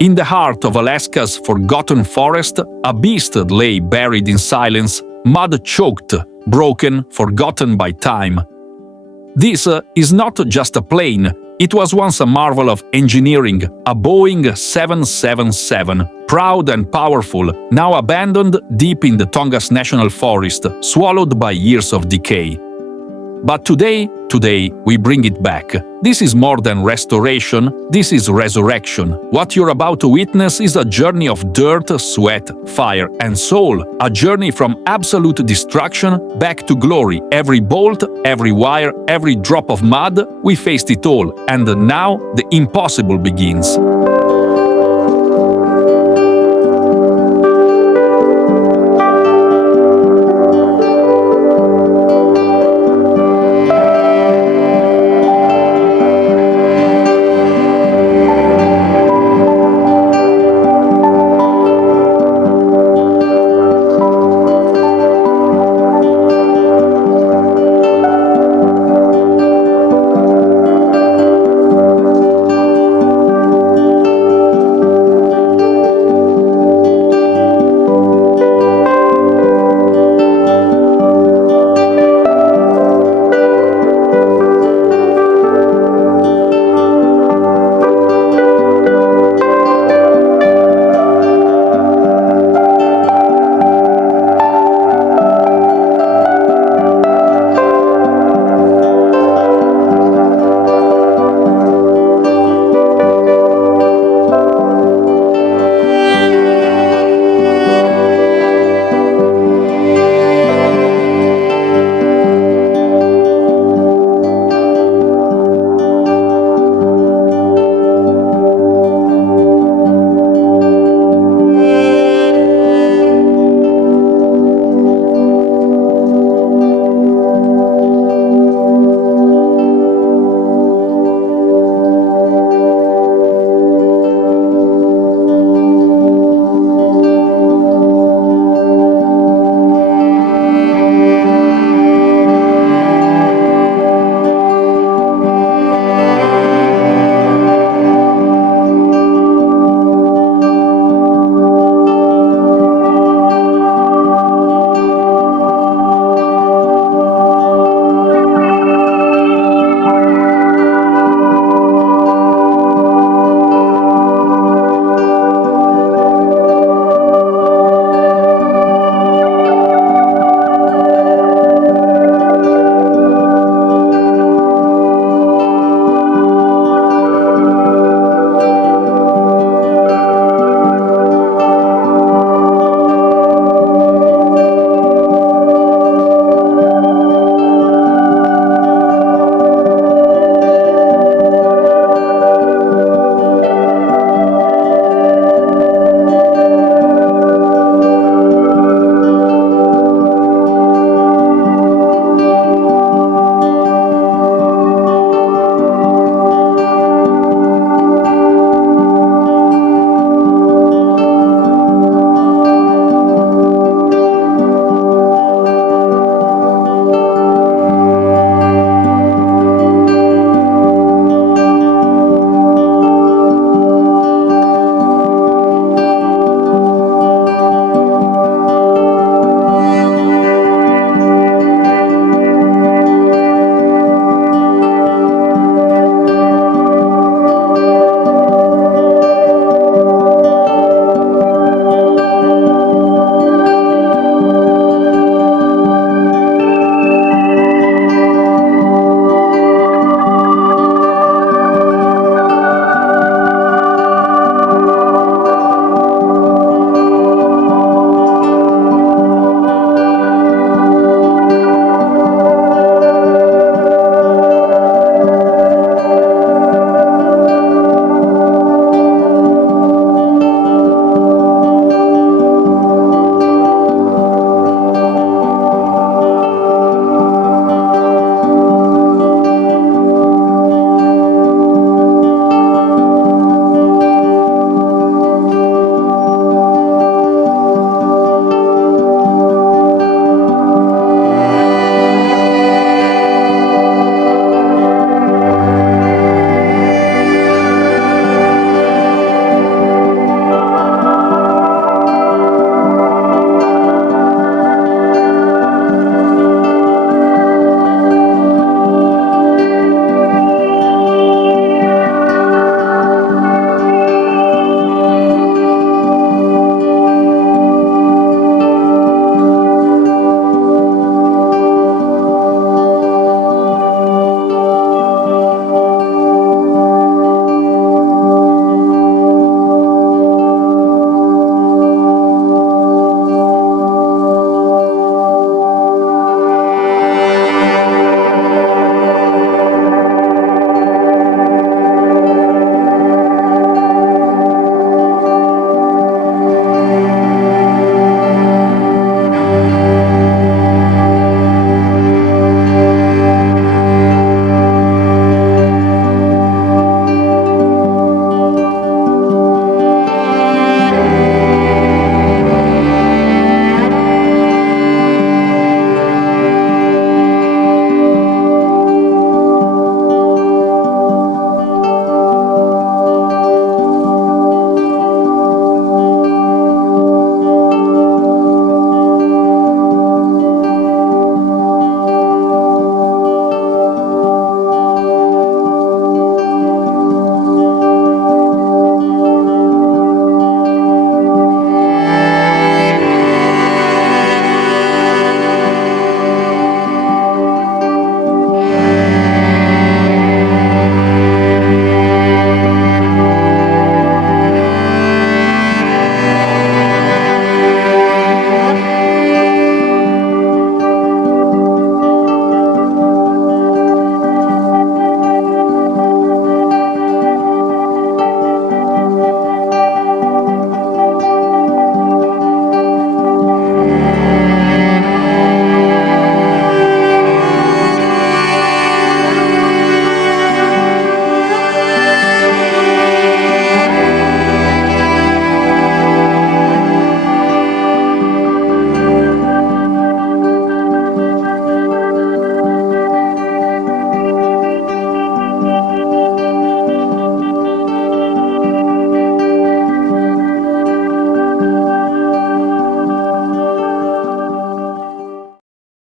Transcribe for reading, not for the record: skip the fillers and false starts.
In the heart of Alaska's forgotten forest, a beast lay buried in silence, mud-choked, broken, forgotten by time. This is not just a plane. It was once a marvel of engineering, a Boeing 777, proud and powerful, now abandoned deep in the Tongass National Forest, swallowed by years of decay. But today, we bring it back. This is more than restoration, this is resurrection. What you're about to witness is a journey of dirt, sweat, fire, and soul. A journey from absolute destruction back to glory. Every bolt, every wire, every drop of mud, we faced it all. And now the impossible begins.